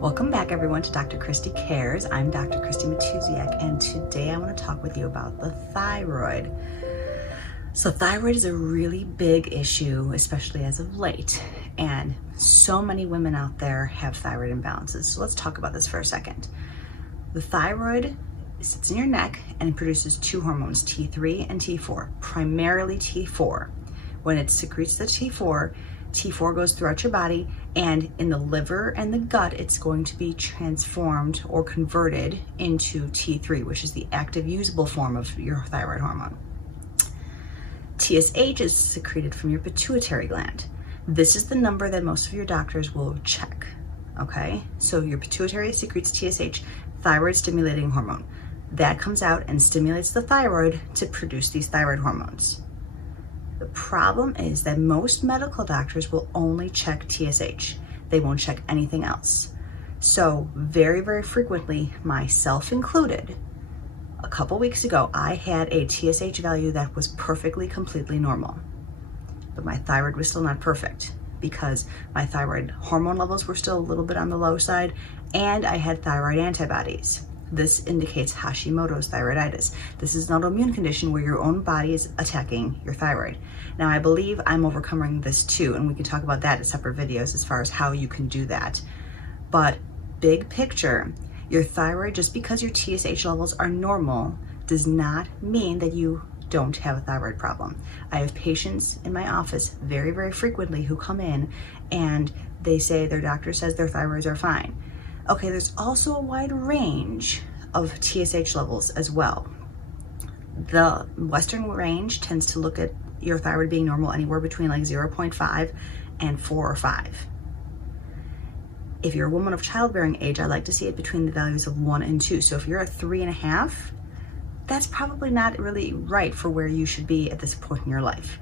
Welcome back everyone to Dr. Christy Cares. I'm Dr. Christy Matuziak, and today I want to talk with you about the thyroid. So thyroid is a really big issue, especially as of late, and so many women out there have thyroid imbalances. So let's talk about this for a second. The thyroid sits in your neck and produces two hormones, T3 and T4, primarily T4. When it secretes the T4 goes throughout your body, and in the liver and the gut, it's going to be transformed or converted into T3, which is the active usable form of your thyroid hormone. TSH is secreted from your pituitary gland. This is the number that most of your doctors will check, okay? So your pituitary secretes TSH, thyroid stimulating hormone. That comes out and stimulates the thyroid to produce these thyroid hormones. The problem is that most medical doctors will only check TSH. They won't check anything else. So very, very frequently, myself included, a couple weeks ago, I had a TSH value that was perfectly, completely normal. But my thyroid was still not perfect because my thyroid hormone levels were still a little bit on the low side, and I had thyroid antibodies. This indicates Hashimotos thyroiditis. This is an autoimmune condition where your own body is attacking your thyroid. Now, I believe I'm overcoming this too, and we can talk about that in separate videos as far as how you can do that. But big picture, your thyroid, just because your TSH levels are normal, does not mean that you don't have a thyroid problem. I have patients in my office very, very frequently who come in and they say their doctor says their thyroids are fine. Okay, there's also a wide range of TSH levels as well. The Western range tends to look at your thyroid being normal anywhere between like 0.5 and 4 or 5. If you're a woman of childbearing age, I like to see it between the values of 1 and 2. So if you're at 3.5, that's probably not really right for where you should be at this point in your life.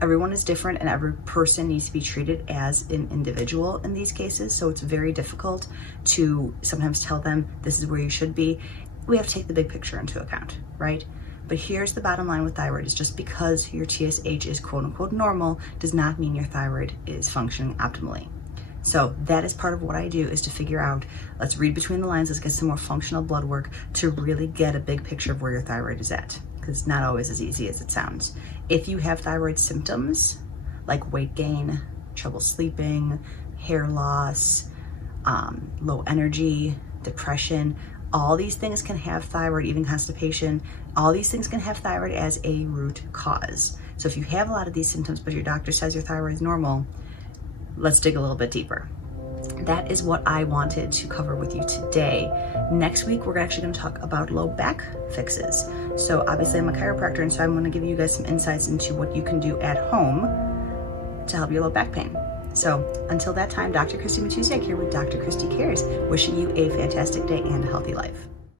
Everyone is different, and every person needs to be treated as an individual in these cases. So it's very difficult to sometimes tell them this is where you should be. We have to take the big picture into account, right? But here's the bottom line with thyroid is just because your TSH is quote unquote normal does not mean your thyroid is functioning optimally. So that is part of what I do, is to figure out, let's read between the lines, let's get some more functional blood work to really get a big picture of where your thyroid is at. Because it's not always as easy as it sounds. If you have thyroid symptoms like weight gain, trouble sleeping, hair loss, low energy, depression, all these things can have thyroid, even constipation, all these things can have thyroid as a root cause. So if you have a lot of these symptoms, but your doctor says your thyroid is normal, let's dig a little bit deeper. That is what I wanted to cover with you today. Next week, we're actually going to talk about low back fixes. So obviously I'm a chiropractor, and so I'm going to give you guys some insights into what you can do at home to help your low back pain. So until that time, Dr. Christy Matuziak here with Dr. Christy Cares, wishing you a fantastic day and a healthy life.